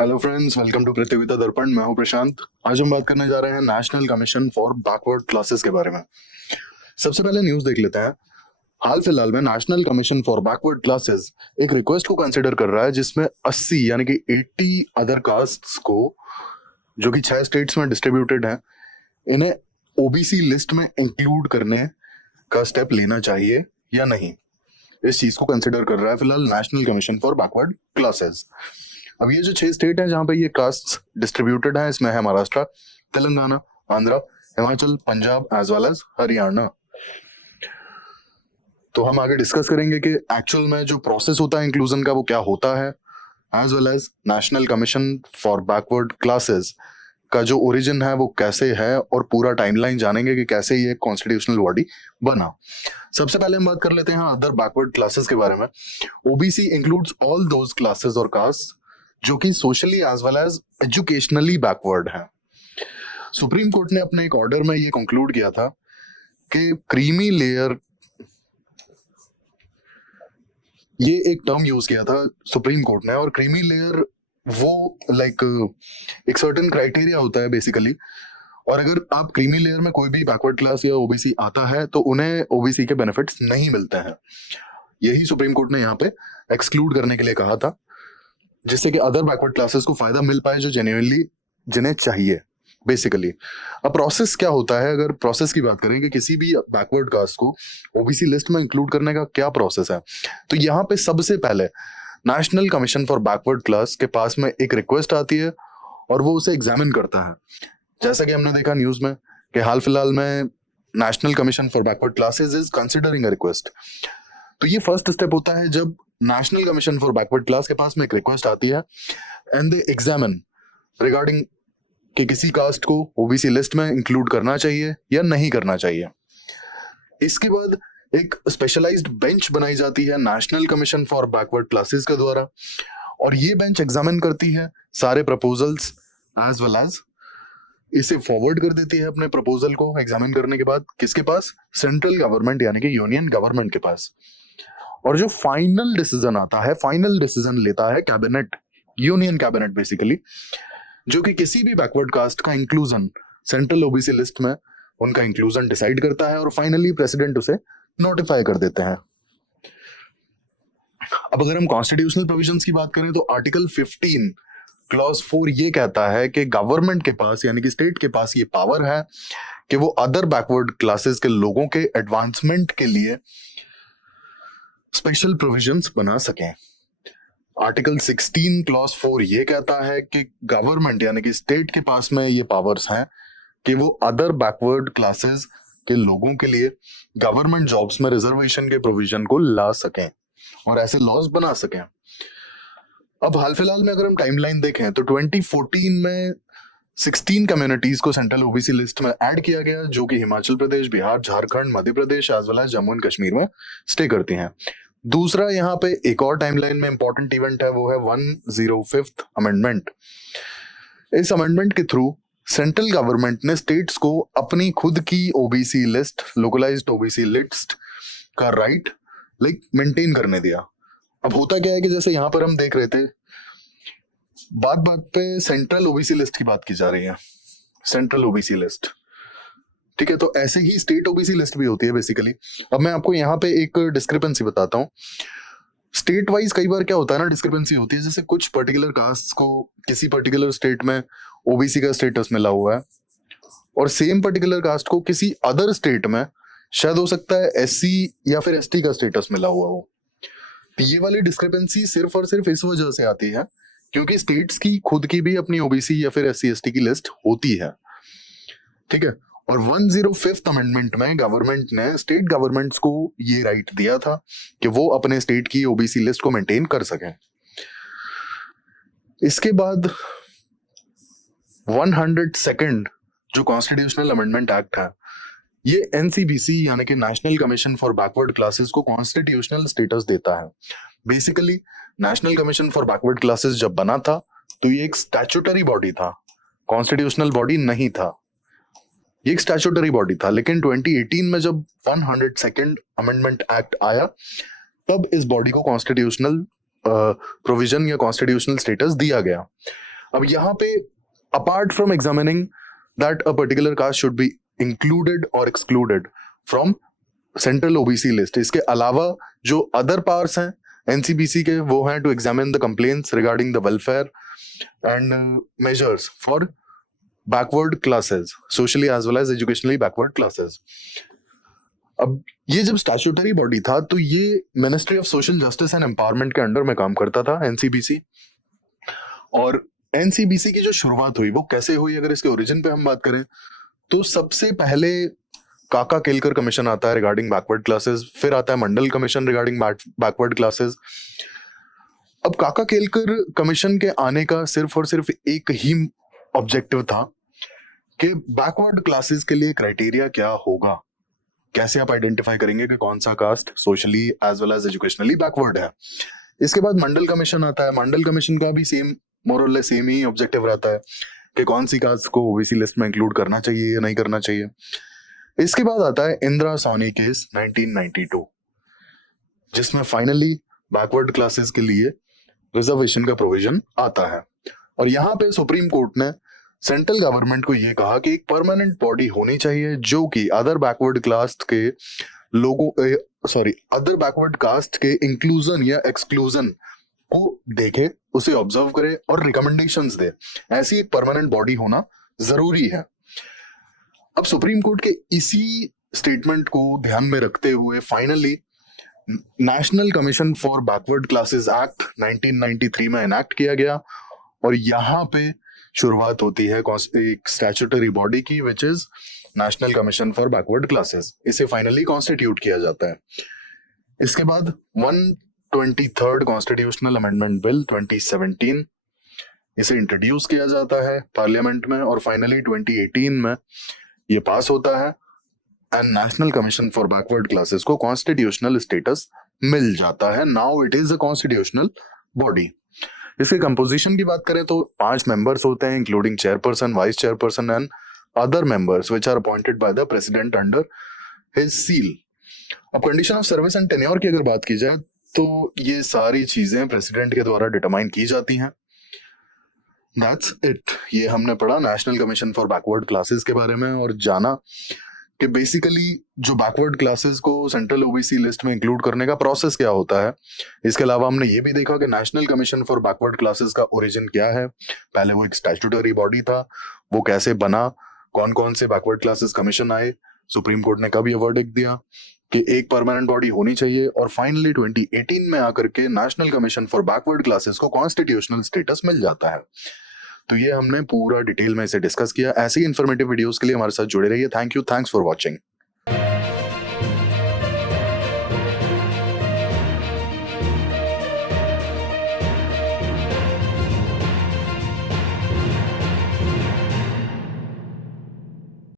Hello friends, welcome to प्रतियोगिता दर्पण। मैं हूं प्रशांत। आज हम बात करने जा रहे हैं national commission for backward classes के बारे में। सबसे पहले न्यूज देख लेते हैं। हाल फिलहाल में national commission for backward classes एक रिक्वेस्ट को कंसिडर कर रहा है जिसमें 80 यानी कि 80 अदर कास्ट्स को, जो कि 6 स्टेट्स में डिस्ट्रीब्यूटेड हैं, इन्हें ओबीसी लिस्ट में इंक्लूड करने का स्टेप लेना चाहिए या नहीं। इस चीज को कंसिडर कर रहा है फिलहाल national commission for backward classes. अब ये जो 6 स्टेट हैं जहां पे ये कास्ट डिस्ट्रीब्यूटेड है, इसमें है Maharashtra, Telangana, Andhra, Himachal, Punjab as well as Haryana. तो हम आगे डिस्कस करेंगे कि एक्चुअल में जो प्रोसेस होता है इंक्लूजन का वो क्या होता है, as well as national commission for backward classes का जो ओरिजिन है वो कैसे है, और पूरा टाइमलाइन जानेंगे कि कैसे ये कॉन्स्टिट्यूशनल बॉडी बना। सबसे पहले हम बात कर लेते हैं अदर बैकवर्ड क्लासेस के बारे में। OBC includes all those classes और कास्ट जो कि socially as well as educationally backward है। सुप्रीम कोर्ट ने अपने एक ऑर्डर में ये कंक्लूड किया था कि क्रीमी लेयर, ये एक टर्म यूज किया था सुप्रीम कोर्ट ने, और क्रीमी लेयर वो एक सर्टेन क्राइटेरिया होता है बेसिकली। और अगर आप क्रीमी लेयर में कोई भी बैकवर्ड क्लास या ओबीसी आता है तो उन्हें ओबीसी के बेनिफिट्स नहीं मिलते हैं। यही सुप्रीम कोर्ट ने यहाँ पे एक्सक्लूड करने के लिए कहा था, जिससे कि अदर बैकवर्ड क्लासेस को फायदा मिल पाए जो जेन्युइनली जिन्हें चाहिए बेसिकली। अब प्रोसेस क्या होता है, अगर प्रोसेस की बात करें कि किसी भी बैकवर्ड कास्ट को ओबीसी लिस्ट में इंक्लूड करने का क्या प्रोसेस है, तो यहाँ पे सबसे पहले national commission for backward class के पास में एक रिक्वेस्ट आती है और वो उसे एग्जामिन करता है। जैसा कि हमने देखा न्यूज में कि हाल फिलहाल में national commission for backward classes is considering a request. तो ये फर्स्ट स्टेप होता है जब national commission for backward class के पास में एक रिक्वेस्ट आती है एंड दे एग्जामिन रिगार्डिंग कि किसी कास्ट को ओबीसी लिस्ट में इंक्लूड करना चाहिए या नहीं करना चाहिए। इसके बाद एक स्पेशलाइज्ड बेंच बनाई जाती है national commission for backward classes के द्वारा, और ये बेंच एग्जामिन करती है सारे प्रपोजल्स एज वेल एज इसे फॉरवर्ड कर देती है अपने प्रपोजल को एग्जामिन करने के बाद किसके पास, सेंट्रल गवर्नमेंट यानी कि यूनियन गवर्नमेंट के पास। और जो फाइनल डिसीजन आता है, फाइनल डिसीजन लेता है कैबिनेट, यूनियन कैबिनेट बेसिकली, जो कि किसी भी बैकवर्ड कास्ट का इंक्लूजन सेंट्रल ओबीसी लिस्ट में उनका इंक्लूजन डिसाइड करता है, और फाइनली प्रेसिडेंट उसे नोटिफाई कर देते हैं। अब अगर हम कॉन्स्टिट्यूशनल प्रोविजंस की बात करें तो आर्टिकल 15 क्लॉज 4 ये कहता है कि गवर्नमेंट के पास यानी कि स्टेट के पास ये पावर है कि वो अदर बैकवर्ड क्लासेस के लोगों के एडवांसमेंट के लिए स्पेशल प्रोविजंस बना सकें। आर्टिकल 16 क्लॉज 4 ये कहता है कि गवर्नमेंट यानी कि स्टेट के पास में ये पावर्स हैं कि वो अदर बैकवर्ड क्लासेस के लोगों के लिए गवर्नमेंट जॉब्स में रिजर्वेशन के प्रोविजन को ला सकें और ऐसे लॉज बना सकें। अब हाल फिलहाल में अगर हम टाइमलाइन देखें तो 2014 में 16 कम्युनिटीज को सेंट्रल ओबीसी लिस्ट में ऐड किया गया, जो कि Himachal Pradesh, Bihar, Jharkhand, Madhya Pradesh as well as Jammu and Kashmir में स्टे करती हैं। दूसरा यहाँ पे एक और टाइमलाइन में इंपॉर्टेंट इवेंट है, वो है 105th अमेंडमेंट। इस अमेंडमेंट के थ्रू सेंट्रल गवर्नमेंट ने स्टेट्स को अपनी खुद की OBC list, localized OBC list का राइट मेंटेन करने दिया। अब होता क्या है कि जैसे यहाँ पर हम देख रहे थे, बात बात पे सेंट्रल ओबीसी लिस्ट की बात की जा रही है, सेंट्रल ओबीसी लिस्ट, ठीक है। तो ऐसे ही स्टेट ओबीसी लिस्ट भी होती है बेसिकली। अब मैं आपको यहाँ पे एक डिस्क्रिपेंसी बताता हूँ। स्टेट वाइज कई बार क्या होता है ना, डिस्क्रिपेंसी होती है। जैसे कुछ पर्टिकुलर कास्ट को किसी पर्टिकुलर स्टेट में ओबीसी का स्टेटस मिला हुआ है, और सेम पर्टिकुलर कास्ट को किसी अदर स्टेट में शायद हो सकता है एससी या फिर एसटी का स्टेटस मिला हुआ हो। तो ये वाली डिस्क्रिपेंसी सिर्फ और सिर्फ इस वजह से आती है क्योंकि स्टेट्स की खुद की भी अपनी ओबीसी या फिर एससी एसटी की लिस्ट होती है, ठीक है। और 105th अमेंडमेंट में गवर्नमेंट ने स्टेट गवर्नमेंट्स को ये राइट दिया था कि वो अपने स्टेट की ओबीसी लिस्ट को मेंटेन कर सकें। इसके बाद 102nd जो कॉन्स्टिट्यूशनल अमेंडमेंट एक्ट है, ये एनसीबीसी यानी कि national commission for backward classes को कॉन्स्टिट्यूशनल स्टेटस देता है। Basically national commission for backward classes जब बना था तो ये एक स्टैट्यूटरी बॉडी था, कॉन्स्टिट्यूशनल बॉडी नहीं था, ये एक स्टैट्यूटरी बॉडी था। लेकिन 2018 में जब 102nd अमेंडमेंट एक्ट आया तब इस बॉडी को कॉन्स्टिट्यूशनल प्रोविजन या कॉन्स्टिट्यूशनल स्टेटस दिया गया। अब यहाँ पे apart from examining that a particular caste should be included और excluded from central OBC list, इसके अलावा जो अदर पावर्स हैं एनसीबीसी के, वो हैं to examine the complaints regarding the welfare and measures for backward classes, socially as well as educationally backward classes. अब ये जब स्टैट्यूटरी बॉडी था तो ये ministry of social justice and empowerment के अंडर में काम करता था, एनसीबीसी। और एनसीबीसी की जो शुरुआत हुई वो कैसे हुई, अगर इसके ओरिजिन पे हम बात करें तो सबसे पहले काका केलकर कमीशन आता है रिगार्डिंग बैकवर्ड क्लासेस, फिर आता है मंडल कमीशन रिगार्डिंग बैकवर्ड क्लासेस। अब काका केलकर कमीशन के आने का सिर्फ और सिर्फ एक ही ऑब्जेक्टिव था कि बैकवर्ड क्लासेस के लिए क्राइटेरिया क्या होगा, कैसे आप आइडेंटिफाई करेंगे कि कौन सा caste socially as well as educationally backward है। इसके बाद मंडल कमीशन आता है, मंडल कमीशन का भी सेम मोर और लेस सेम ही ऑब्जेक्टिव रहता है कि कौन सी कास्ट को ओबीसी लिस्ट में इंक्लूड करना चाहिए या नहीं करना चाहिए। इसके बाद आता है इंदिरा सोनी केस 1992, जिसमें फाइनली बैकवर्ड क्लासेस के लिए रिजर्वेशन का प्रोविजन आता है। और यहाँ पे सुप्रीम कोर्ट ने सेंट्रल गवर्नमेंट को ये कहा कि एक परमानेंट बॉडी होनी चाहिए जो कि अदर बैकवर्ड कास्ट के लोगों अदर बैकवर्ड कास्ट के इंक्लूजन या एक्सक्लूजन को देखे, उसे ऑब्जर्व करे और रिकमेंडेशंस दे। ऐसी एक परमानेंट बॉडी होना जरूरी है। अब सुप्रीम कोर्ट के इसी स्टेटमेंट को ध्यान में रखते हुए finally national commission for backward classes act 1993 में एनैक्ट किया गया और यहाँ पे शुरुआत होती है एक स्टैट्यूटरी बॉडी की, which is national commission for backward classes. इसे फाइनली कॉन्स्टिट्यूट किया जाता है। इसके बाद 123rd कॉन्स्टिट्यूशनल अमेंडमेंट बिल 2017 इसे इंट्रोड्यूस किया जाता है पार्लियामेंट में और फाइनली 2018 में ये पास होता है and national commission for backward classes को कॉन्स्टिट्यूशनल स्टेटस मिल जाता है। Now it is a constitutional body. इसके कंपोजिशन की बात करें तो 5 मेंबर्स होते हैं, including chairperson, vice chairperson and other members which are appointed by the president under his seal. अब condition of service and tenure की अगर बात की जाए तो ये सारी चीजें प्रेसिडेंट के द्वारा डिटरमाइन की जाती हैं। That's it. ये हमने पढ़ा national commission for backward classes के बारे में और जाना कि बेसिकली जो बैकवर्ड क्लासेस को सेंट्रल ओबीसी लिस्ट में इंक्लूड करने का प्रोसेस क्या होता है। इसके अलावा हमने ये भी देखा कि national commission for backward classes का ओरिजिन क्या है। पहले वो एक स्टैट्यूटरी बॉडी था, वो कैसे बना, कौन कौन से बैकवर्ड क्लासेस कमीशन आए, सुप्रीम कोर्ट ने कब ये वर्डिक्ट दिया कि एक परमानेंट बॉडी होनी चाहिए और फाइनली 2018 में आकर के national commission for backward classes को कॉन्स्टिट्यूशनल स्टेटस मिल जाता है। तो ये हमने पूरा डिटेल में इसे डिस्कस किया। ऐसे ही इंफॉर्मेटिव वीडियोस के लिए हमारे साथ जुड़े रहिए। Thank you, thanks for watching.